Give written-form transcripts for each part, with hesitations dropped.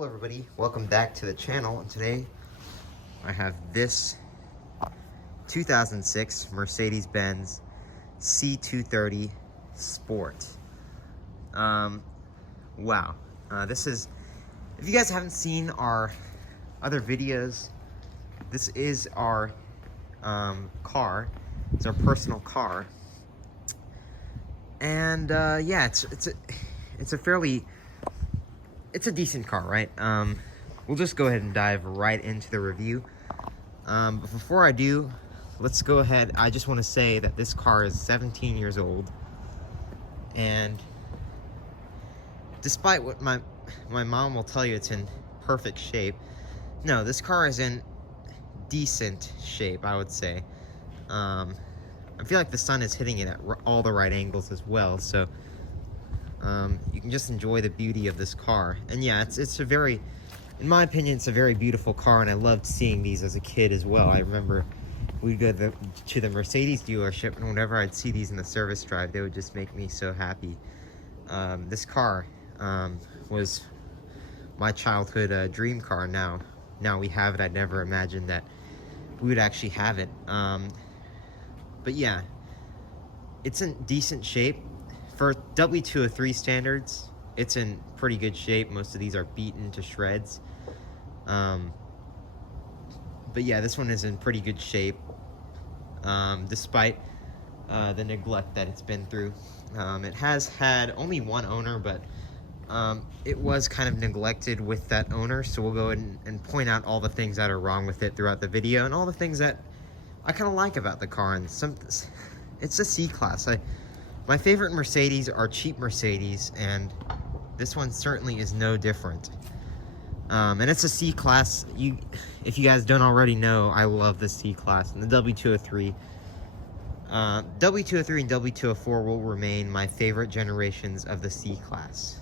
Hello everybody, welcome back to the channel, and today I have this 2006 Mercedes Benz C230 Sport. Wow. This is, if you guys haven't seen our other videos, this is our car. It's our personal car. And yeah, it's a decent car, right? We'll just go ahead and dive right into the review. But before I do, let's go ahead. I just want to say that this car is 17 years old, and despite what my mom will tell you, it's in perfect shape. No, this car is in decent shape, I would say. I feel like the sun is hitting it at all the right angles as well, so you can just enjoy the beauty of this car. And yeah, it's a very, in my opinion, it's a very beautiful car, and I loved seeing these as a kid as well. I remember we'd go to the Mercedes dealership, and whenever I'd see these in the service drive, they would just make me so happy. This car was my childhood dream car. Now we have it. I'd never imagined that we would actually have it. But yeah, it's in decent shape. For W203 standards, it's in pretty good shape. Most of these are beaten to shreds. But yeah, this one is in pretty good shape, despite the neglect that it's been through. It has had only one owner, but it was kind of neglected with that owner, so we'll go ahead and point out all the things that are wrong with it throughout the video, and all the things that I kind of like about the car. And it's a C-Class. My favorite Mercedes are cheap Mercedes, and this one certainly is no different. And it's a C-Class. If you guys don't already know, I love the C-Class and the W203. W203 and W204 will remain my favorite generations of the C-Class.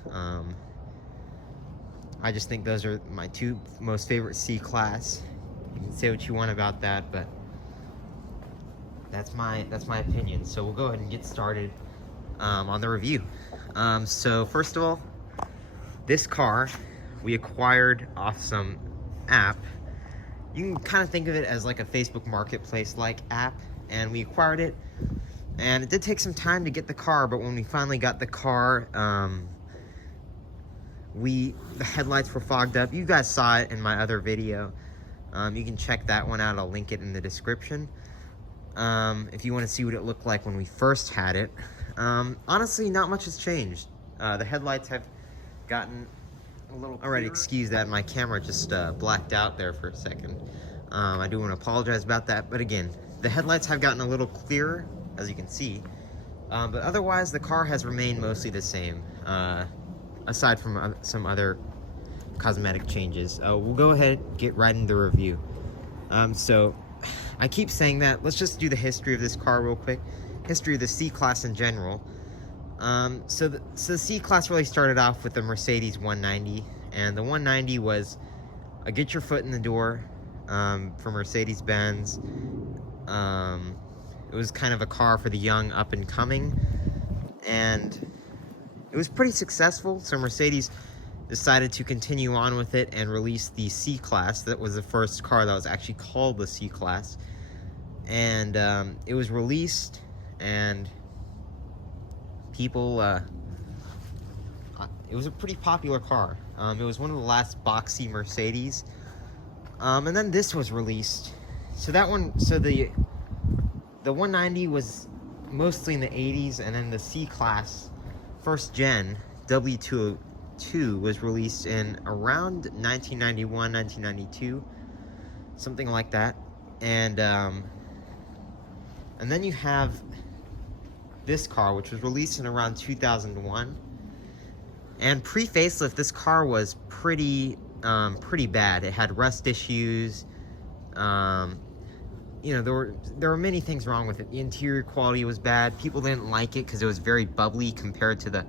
I just think those are my two most favorite C-Class. You can say what you want about that, but that's my opinion. So we'll go ahead and get started on the review. So first of all, this car we acquired off some app. You can kind of think of it as like a Facebook Marketplace like app, and we acquired it, and it did take some time to get the car, but when we finally got the car, the headlights were fogged up. You guys saw it in my other video. You can check that one out. I'll link it in the description. If you want to see what it looked like when we first had it. Honestly, not much has changed. The headlights have gotten a little clearer. Alright, excuse that, my camera just blacked out there for a second. I do want to apologize about that, but again, the headlights have gotten a little clearer, as you can see. But otherwise, the car has remained mostly the same, aside from some other cosmetic changes. We'll go ahead and get right into the review. So I keep saying that. Let's just do the history of this car real quick. History of the C-Class in general. So the C-Class really started off with the Mercedes 190, and the 190 was a get your foot in the door for Mercedes Benz. It was kind of a car for the young up and coming, and it was pretty successful. So Mercedes decided to continue on with it and release the C-Class. That was the first car that was actually called the C-Class, and it was released, and people, it was a pretty popular car. It was one of the last boxy Mercedes, and then this was released. So that one, so the 190 was mostly in the 80s, and then the C-Class first gen W202 was released in around 1991, 1992, something like that. And then you have this car, which was released in around 2001. And pre-facelift, this car was pretty bad. It had rust issues. You know, there were many things wrong with it. The interior quality was bad. People didn't like it because it was very bubbly compared to the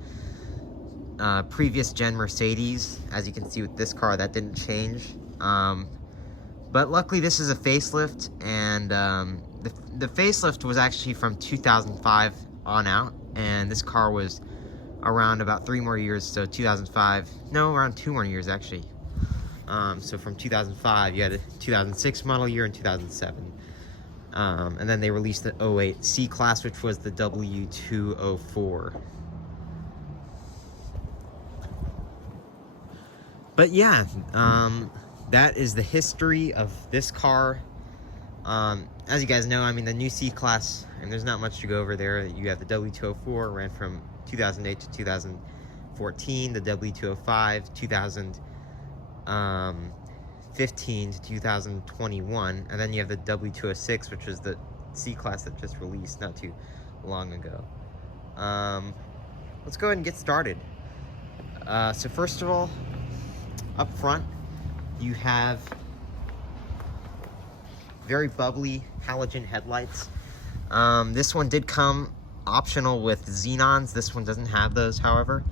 previous gen Mercedes. As you can see with this car, that didn't change. But luckily, this is a facelift, and the facelift was actually from 2005 on out, and this car was around about 3 more years, so 2005, no, around 2 more years actually. So from 2005, you had a 2006 model year and 2007. And then they released the 08 C-Class, which was the W204. But yeah, that is the history of this car. As you guys know, I mean, the new C-Class, and there's not much to go over there. You have the W204, ran from 2008 to 2014, the W205, 2015 to 2021, and then you have the W206, which was the C-Class that just released not too long ago. Let's go ahead and get started. So first of all, up front, you have very bubbly halogen headlights. This one did come optional with xenons. This one doesn't have those, however.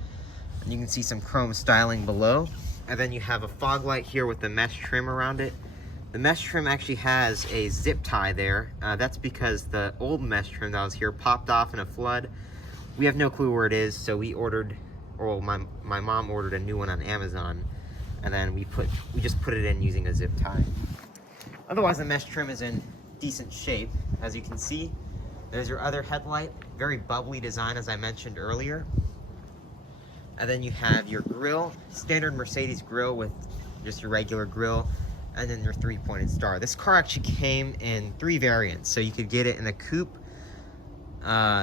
And you can see some chrome styling below. And then you have a fog light here with the mesh trim around it. The mesh trim actually has a zip tie there. That's because the old mesh trim that was here popped off in a flood. We have no clue where it is, so we ordered, or my mom ordered a new one on Amazon, and then we just put it in using a zip tie. Otherwise, the mesh trim is in decent shape. As you can see, there's your other headlight. Very bubbly design, as I mentioned earlier. And then you have your grille, standard Mercedes grille with just your regular grille, and then your three-pointed star. This car actually came in 3 variants, so you could get it in a coupe,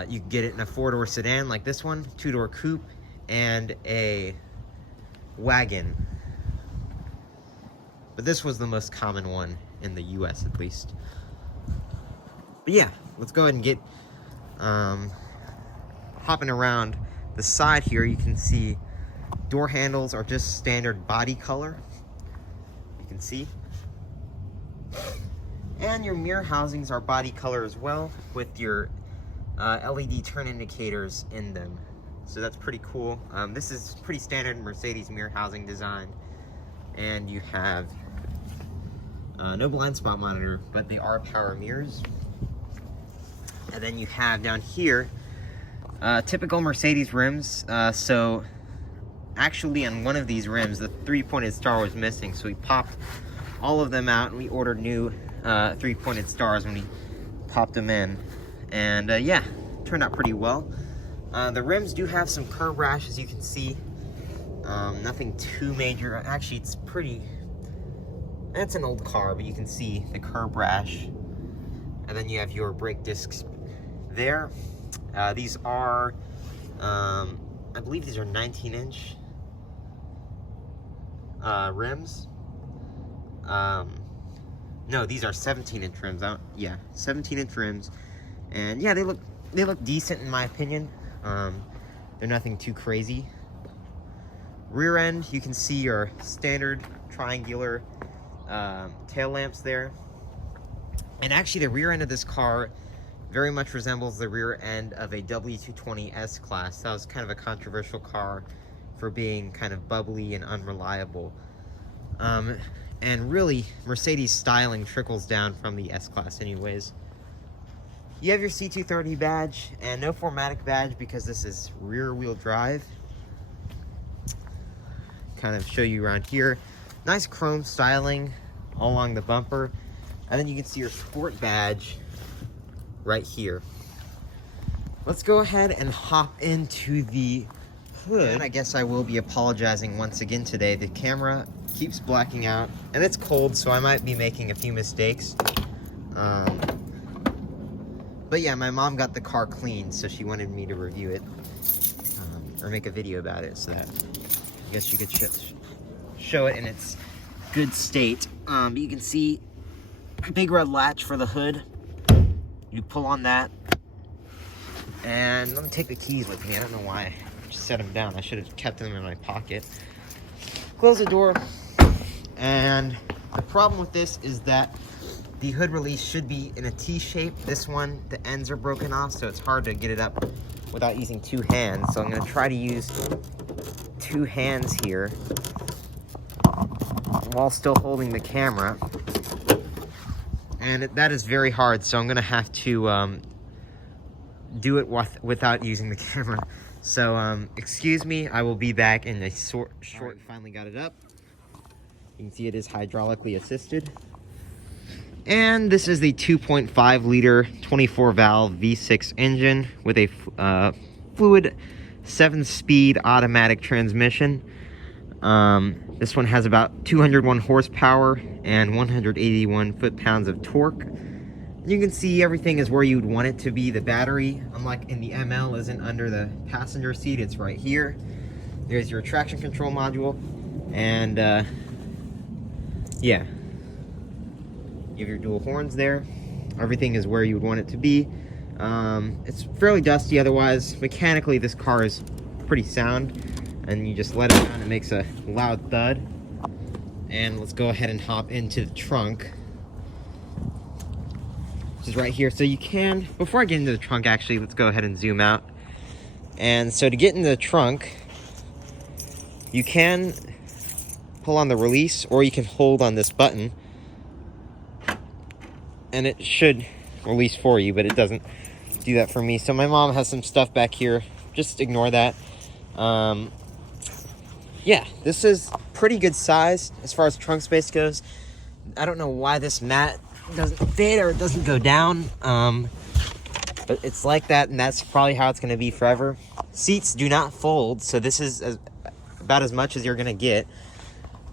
you could get it in a 4-door sedan like this one, 2-door coupe, and a wagon. But this was the most common one in the US, at least. But yeah, let's go ahead and get hopping around the side here. You can see door handles are just standard body color. You can see. And your mirror housings are body color as well, with your LED turn indicators in them. So that's pretty cool. This is pretty standard Mercedes mirror housing design. And you have no blind spot monitor, but they are power mirrors. And then you have down here typical Mercedes rims. So actually on one of these rims, the three-pointed star was missing, so we popped all of them out and we ordered new three-pointed stars when we popped them in. And yeah, turned out pretty well. The rims do have some curb rash, as you can see. Nothing too major. Actually, it's an old car, but you can see the curb rash. And then you have your brake discs there. These are, I believe these are 19-inch rims. No, these are 17-inch rims. Yeah, 17-inch rims. And yeah, they look decent in my opinion. They're nothing too crazy. Rear end, you can see your standard triangular tail lamps there. And actually the rear end of this car very much resembles the rear end of a W220 S-Class. That was kind of a controversial car for being kind of bubbly and unreliable. And really, Mercedes styling trickles down from the S-Class anyways. You have your C230 badge, and no 4MATIC badge because this is rear-wheel drive. Kind of show you around here. Nice chrome styling all along the bumper. And then you can see your sport badge right here. Let's go ahead and hop into the hood. And I guess I will be apologizing once again today. The camera keeps blacking out, and it's cold, so I might be making a few mistakes. But yeah, my mom got the car cleaned, so she wanted me to review it, or make a video about it, so that I guess you could show it in its good state. But you can see a big red latch for the hood. You pull on that, and let me take the keys with me. I don't know why I just set them down. I should have kept them in my pocket. Close the door, and the problem with this is that the hood release should be in a T shape. This one, the ends are broken off, so it's hard to get it up without using 2 hands. So I'm going to try to use 2 hands here while still holding the camera. And that is very hard, so I'm going to have to do it without using the camera. So excuse me, I will be back in a short. Finally got it up. You can see it is hydraulically assisted. And this is the 2.5 liter 24 valve V6 engine with a fluid 7-speed automatic transmission. This one has about 201 horsepower and 181 foot-pounds of torque. You can see everything is where you'd want it to be. The battery, unlike in the ML, isn't under the passenger seat, it's right here. There's your traction control module, and yeah, you have your dual horns there. Everything is where you would want it to be. It's fairly dusty, otherwise mechanically this car is pretty sound, and you just let it down, it makes a loud thud. And let's go ahead and hop into the trunk, which is right here. So you can, before I get into the trunk, actually, let's go ahead and zoom out. And so to get into the trunk, you can pull on the release, or you can hold on this button, and it should release for you, but it doesn't do that for me. So my mom has some stuff back here, just ignore that. Yeah, this is pretty good size as far as trunk space goes. I don't know why this mat doesn't fit or it doesn't go down, but it's like that, and that's probably how it's going to be forever. Seats do not fold, so this is about as much as you're going to get,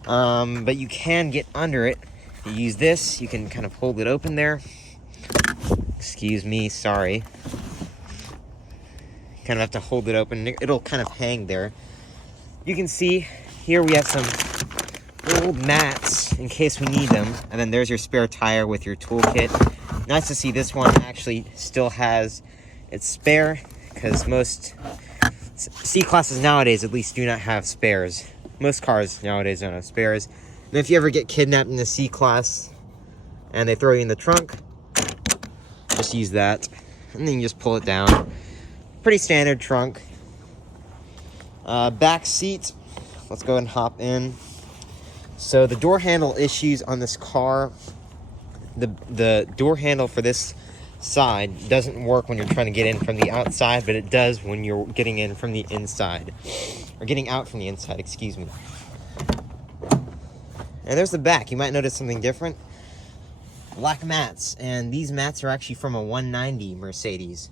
but you can get under it. You use this, you can kind of hold it open there. Excuse me, sorry. You kind of have to hold it open, it'll kind of hang there. You can see here we have some old mats in case we need them, and then there's your spare tire with your toolkit. Nice to see this one actually still has its spare, because most C-classes nowadays at least do not have spares. Most cars nowadays don't have spares. And if you ever get kidnapped in the C-class and they throw you in the trunk, just use that, and then you just pull it down. Pretty standard trunk. Back seat, let's go ahead and hop in. So the door handle issues on this car, the door handle for this side doesn't work when you're trying to get in from the outside, but it does when you're getting in from the inside, or getting out from the inside, excuse me. And there's the back. You might notice something different. Black mats, and these mats are actually from a 190 Mercedes,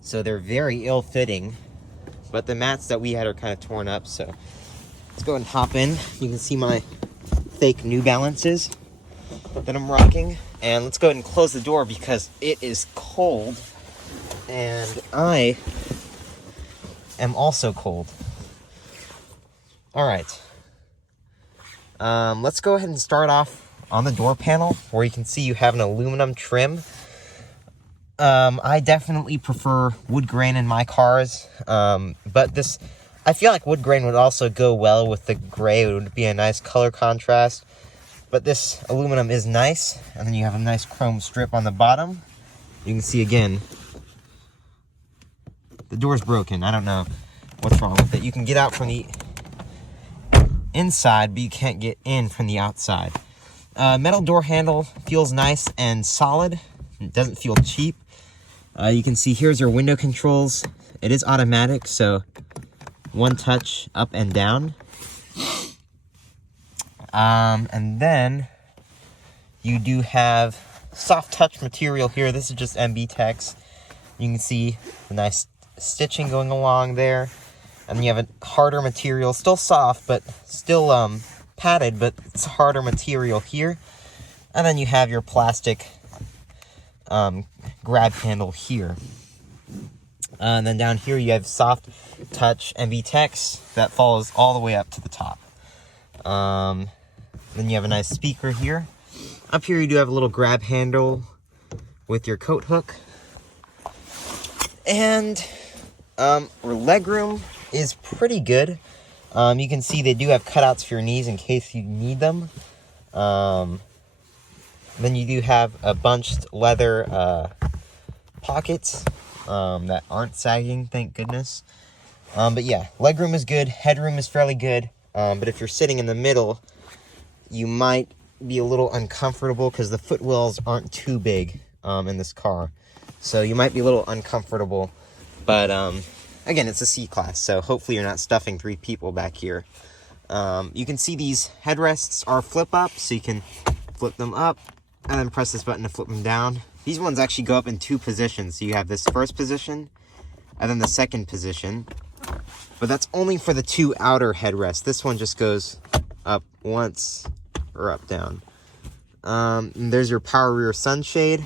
so they're very ill-fitting. But the mats that we had are kind of torn up, so let's go ahead and hop in. You can see my fake New Balances that I'm rocking. And let's go ahead and close the door because it is cold. And I am also cold. All right. Let's go ahead and start off on the door panel, where you can see you have an aluminum trim. I definitely prefer wood grain in my cars, but this, I feel like wood grain would also go well with the gray. It would be a nice color contrast, but this aluminum is nice. And then you have a nice chrome strip on the bottom. You can see again, the door's broken. I don't know what's wrong with it. You can get out from the inside, but you can't get in from the outside. Metal door handle feels nice and solid. It doesn't feel cheap. You can see here's your window controls. It is automatic, so one touch up and down. And then you do have soft touch material here. This is just MB Tex. You can see the nice stitching going along there. And then you have a harder material, still soft, but still padded, but it's harder material here. And then you have your plastic grab handle here. And then down here you have soft touch MB Tex that follows all the way up to the top. Then you have a nice speaker here. Up here you do have a little grab handle with your coat hook. And legroom is pretty good. You can see they do have cutouts for your knees in case you need them. Then you do have a bunched leather pockets that aren't sagging, thank goodness. But yeah, legroom is good, headroom is fairly good. But if you're sitting in the middle, you might be a little uncomfortable because the footwells aren't too big in this car. So you might be a little uncomfortable. But again, it's a C-Class, so hopefully you're not stuffing 3 people back here. You can see these headrests are flip up, so you can flip them up and then press this button to flip them down. These ones actually go up in 2 positions. So you have this first position and then the second position, but that's only for the 2 outer headrests. This one just goes up once or up down. And there's your power rear sunshade.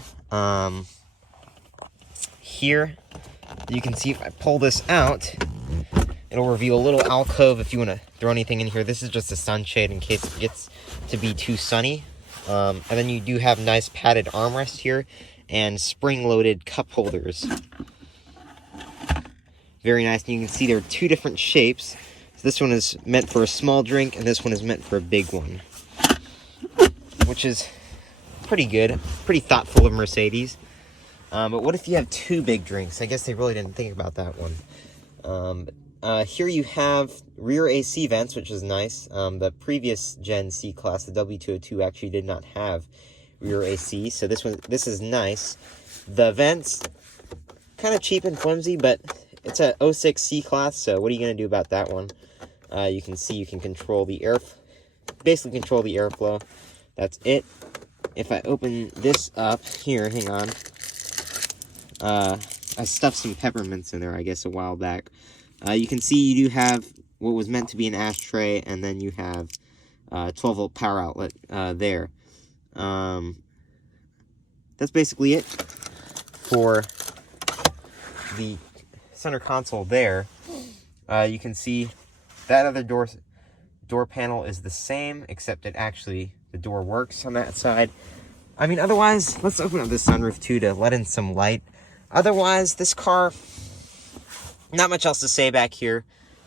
Here you can see if I pull this out, it'll reveal a little alcove if you want to throw anything in here. This is just a sunshade in case it gets to be too sunny. And then you do have nice padded armrest here and spring-loaded cup holders. Very nice. And you can see there are 2 different shapes. So this one is meant for a small drink, and this one is meant for a big one, which is pretty good, pretty thoughtful of Mercedes. But what if you have 2 big drinks? I guess they really didn't think about that one. Here you have rear AC vents, which is nice. The previous Gen C class, the W202, actually did not have rear AC, so this is nice. The vents, kind of cheap and flimsy, but it's a 06 C class, so what are you going to do about that one? You can see you can control the air, basically control the airflow. That's it. If I open this up here, hang on. I stuffed some peppermints in there, I guess, a while back. You can see you do have what was meant to be an ashtray, and then you have 12-volt power outlet there. That's basically it for the center console there. You can see that other door panel is the same, except the door works on that side. I mean, otherwise, let's open up the sunroof too to let in some light. Otherwise, this car, not much else to say back here.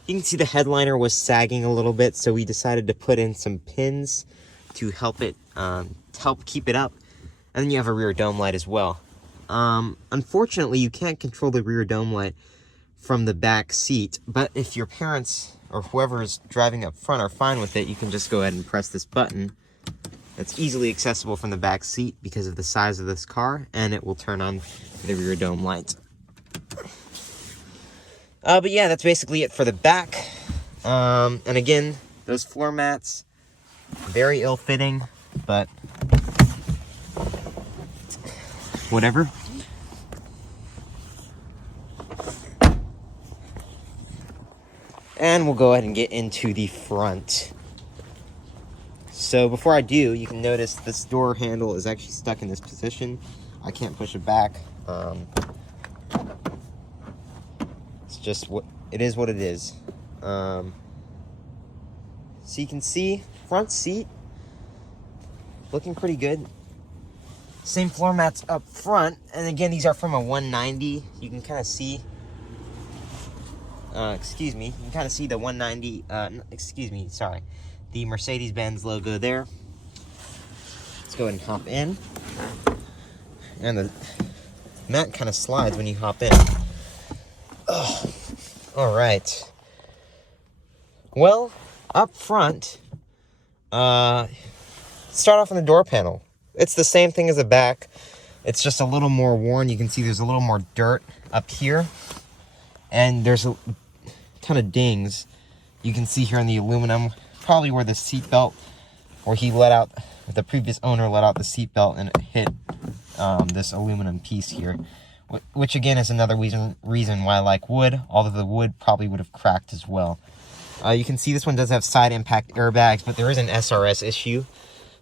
You can see the headliner was sagging a little bit, so we decided to put in some pins to help it, help keep it up. And then you have a rear dome light as well. Unfortunately, you can't control the rear dome light from the back seat, but if your parents or whoever is driving up front are fine with it, you can just go ahead and press this button. It's easily accessible from the back seat because of the size of this car, and it will turn on the rear dome light. But yeah, that's basically it for the back. And again, those floor mats, very ill-fitting, but whatever. And we'll go ahead and get into the front. So before I do, you can notice this door handle is actually stuck in this position. I can't push it back. It's just what it is. So you can see front seat looking pretty good. Same floor mats up front, and again, these are from a 190. You can kind of see. You can kind of see the 190. The Mercedes Benz logo there. Let's go ahead and hop in. And the mat kind of slides when you hop in. Ugh. All right. Well, up front, start off on the door panel. It's the same thing as the back. It's just a little more worn. You can see there's a little more dirt up here. And there's a ton of dings. You can see here on the aluminum, probably where the seatbelt, where the previous owner let out the seatbelt and it hit this aluminum piece here. Which again is another reason why I like wood, although the wood probably would have cracked as well. You can see this one does have side impact airbags, but there is an SRS issue.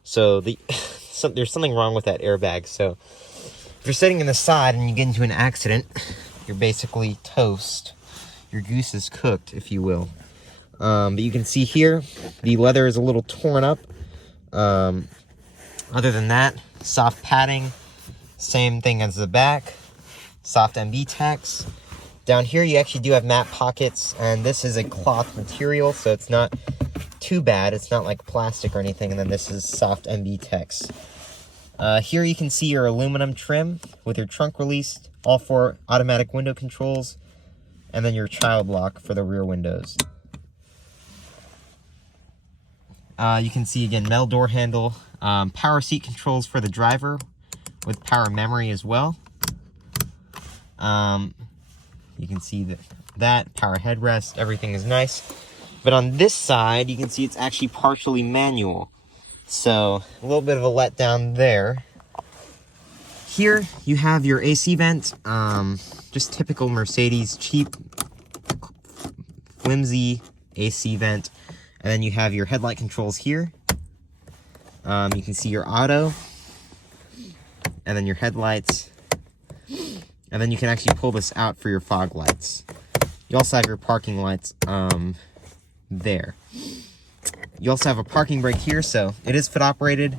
So there's something wrong with that airbag. So if you're sitting in the side and you get into an accident, you're basically toast. Your goose is cooked, if you will. But you can see here, the leather is a little torn up. Other than that, soft padding, same thing as the back. Soft MB Tex. Down here, you actually do have matte pockets, and this is a cloth material, so it's not too bad. It's not like plastic or anything, and then this is soft MB Tex. Here you can see your aluminum trim with your trunk release, all 4 automatic window controls, and then your child lock for the rear windows. You can see, again, metal door handle, power seat controls for the driver with power memory as well. You can see that power headrest, everything is nice. But on this side, you can see it's actually partially manual. So, a little bit of a letdown there. Here, you have your AC vent. Just typical Mercedes, cheap, flimsy AC vent. And then you have your headlight controls here. You can see your auto. And then your headlights. And then you can actually pull this out for your fog lights. You also have your parking lights there. You also have a parking brake here, so it is foot operated.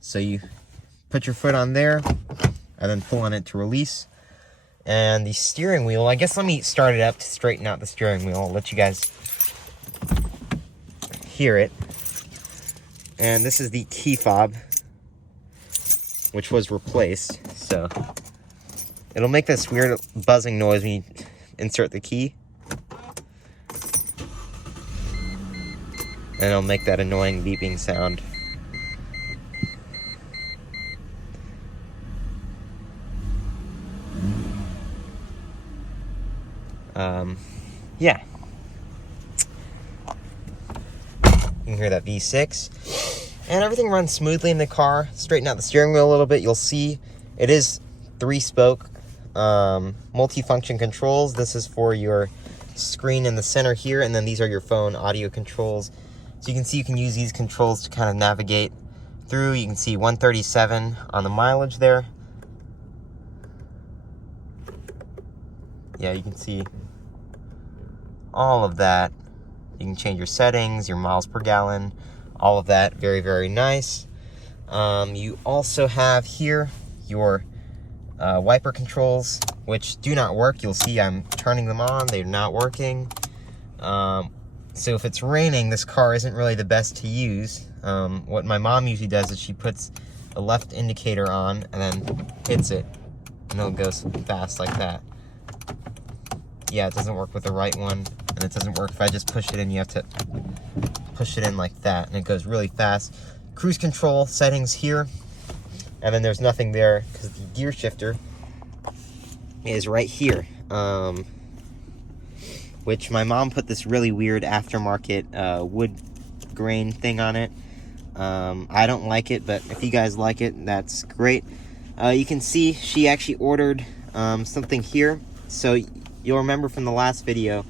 So you put your foot on there and then pull on it to release. And the steering wheel, I guess let me start it up to straighten out the steering wheel. I'll let you guys hear it. And this is the key fob, which was replaced. So it'll make this weird buzzing noise when you insert the key. And it'll make that annoying beeping sound. Yeah. You can hear that V6. And everything runs smoothly in the car. Straighten out the steering wheel a little bit. You'll see it is 3-spoke multi-function controls. This is for your screen in the center here, and then these are your phone audio controls. So you can see you can use these controls to kind of navigate through. You can see 137 on the mileage there. Yeah, you can see all of that. You can change your settings, your miles per gallon, all of that. Very, very nice. You also have here your wiper controls, which do not work. You'll see I'm turning them on. They're not working. So if it's raining, this car isn't really the best to use. What my mom usually does is she puts a left indicator on and then hits it, and it'll go fast like that. Yeah, it doesn't work with the right one, and it doesn't work if I just push it in. You have to push it in like that, and it goes really fast. Cruise control settings here, and then there's nothing there because the gear shifter is right here. Which my mom put this really weird aftermarket wood grain thing on it. I don't like it, but if you guys like it, that's great. You can see she actually ordered something here. So you'll remember from the last video,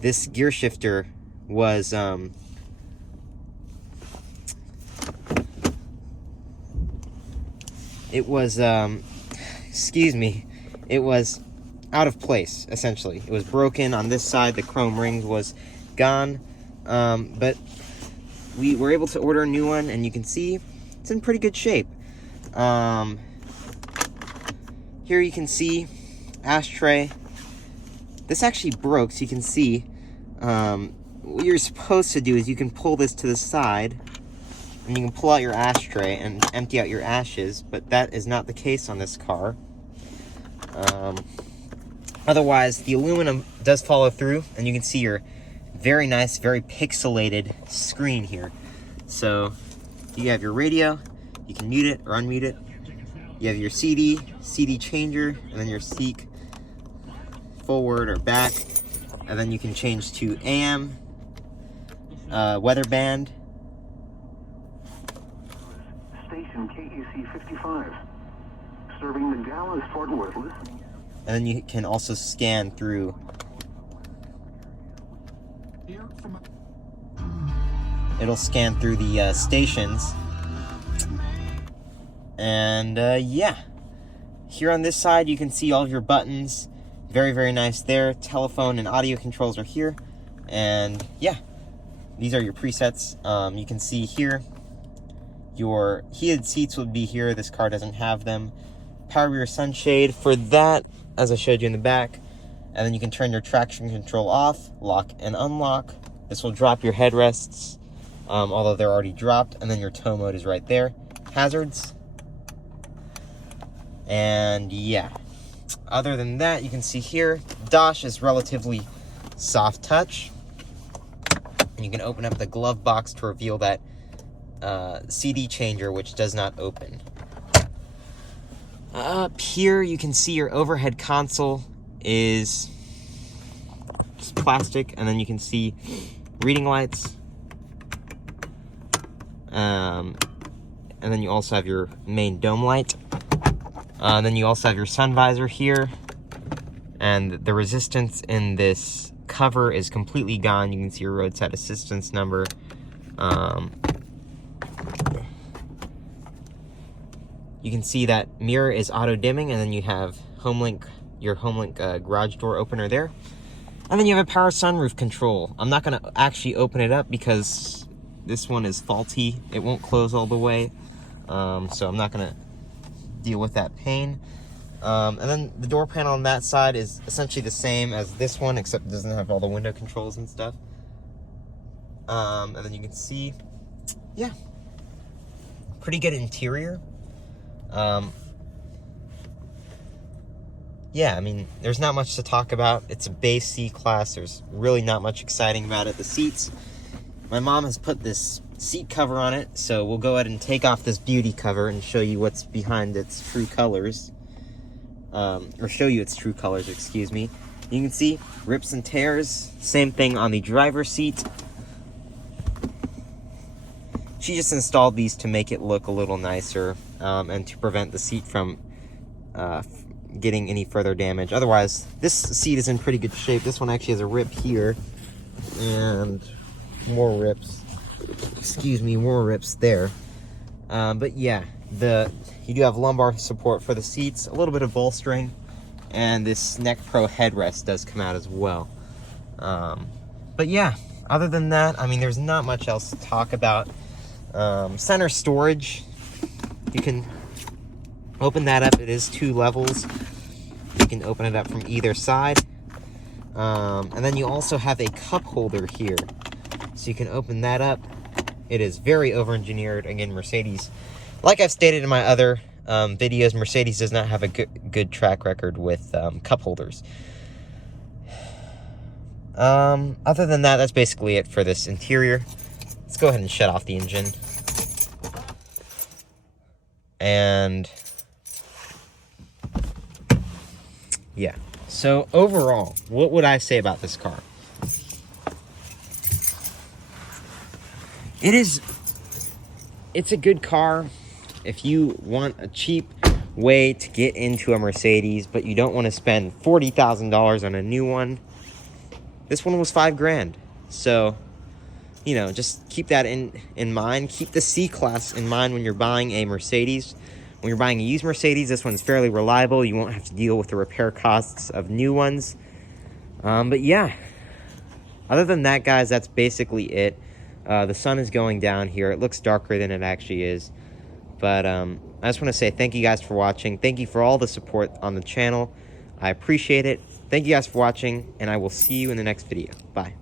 this gear shifter was excuse me, it was out of place, essentially. It was broken on this side. The chrome rings was gone. But we were able to order a new one, and you can see it's in pretty good shape. Here you can see ashtray. This actually broke, so you can see what you're supposed to do is you can pull this to the side, and you can pull out your ashtray and empty out your ashes, but that is not the case on this car. Otherwise, the aluminum does follow through, and you can see your very nice, very pixelated screen here. So, you have your radio, you can mute it or unmute it. You have your CD changer, and then your seek forward or back, and then you can change to AM, weather band. Station KEC 55, serving the Dallas Fort Worth. And then you can also scan through. It'll scan through the stations. And yeah. Here on this side, you can see all of your buttons. Very, very nice there. Telephone and audio controls are here. And yeah, these are your presets. You can see here, your heated seats would be here. This car doesn't have them. Power rear sunshade. For that, as I showed you in the back. And then you can turn your traction control off, lock and unlock. This will drop your headrests, although they're already dropped. And then your tow mode is right there. Hazards. And yeah. Other than that, you can see here, dash is relatively soft touch. And you can open up the glove box to reveal that CD changer, which does not open. Up here, you can see your overhead console is just plastic, and then you can see reading lights. And then you also have your main dome light. Then you also have your sun visor here. And the resistance in this cover is completely gone. You can see your roadside assistance number. You can see that mirror is auto dimming, and then you have your HomeLink garage door opener there. And then you have a power sunroof control. I'm not gonna actually open it up because this one is faulty. It won't close all the way. So I'm not gonna deal with that pain. And then the door panel on that side is essentially the same as this one, except it doesn't have all the window controls and stuff. And then you can see, yeah, pretty good interior. Yeah, I mean, there's not much to talk about. It's a base C-Class. There's really not much exciting about it. The seats, my mom has put this seat cover on it, so we'll go ahead and take off this beauty cover and show you what's behind its true colors. Or show you its true colors, excuse me. You can see rips and tears. Same thing on the driver's seat. She just installed these to make it look a little nicer, and to prevent the seat from getting any further damage. Otherwise, this seat is in pretty good shape. This one actually has a rip here, and more rips. Excuse me, more rips there. But yeah, you do have lumbar support for the seats, a little bit of bolstering, and this Neck Pro headrest does come out as well. But yeah, other than that, I mean, there's not much else to talk about. Center storage, you can open that up. It is 2 levels. You can open it up from either side. And then you also have a cup holder here, so you can open that up. It is very over-engineered. Again, Mercedes, like I've stated in my other videos, Mercedes does not have a good track record with cup holders. Other than that, that's basically it for this interior. Let's go ahead and shut off the engine. And yeah, so overall, what would I say about this car? It's a good car if you want a cheap way to get into a Mercedes, but you don't want to spend $40,000 on a new one. This one was $5,000. So, you know, just keep that in mind. Keep the C-Class in mind when you're buying a Mercedes. When you're buying a used Mercedes, this one's fairly reliable. You won't have to deal with the repair costs of new ones. But yeah, other than that, guys, that's basically it. The sun is going down here. It looks darker than it actually is. But I just want to say thank you guys for watching. Thank you for all the support on the channel. I appreciate it. Thank you guys for watching, and I will see you in the next video. Bye.